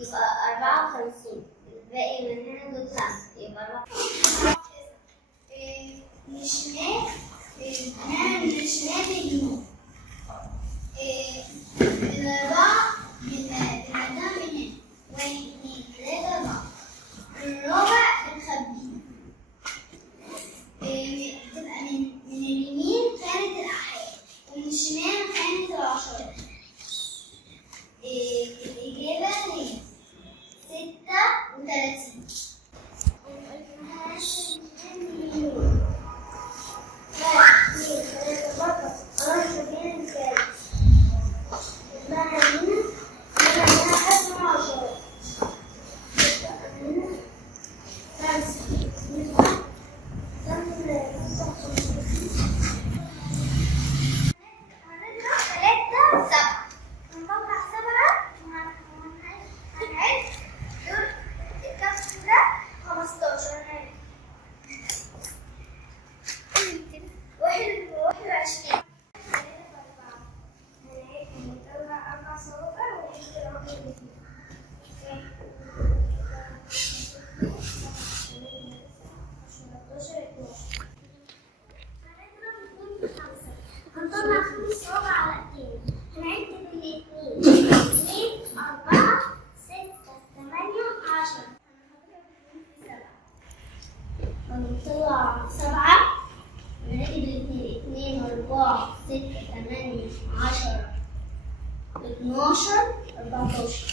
يبقى 54. الباقي من هنا دول 5 يبقى 4. من الشمال هنعمل من الشمال لليمين. الأربعة بنعدها من هنا 1 2 3 4. الرابع بنخبيه. بتبقى من اليمين خانة الأحياء ومن الشمال خانة العشرات. الإجابة هي 36. هنطلع 5 صوابع على 2. هنعد بالاثنين 2 4 6 8 10. هنطلع 7. هنعد بالاثنين 2 4 6 8 10 12 14.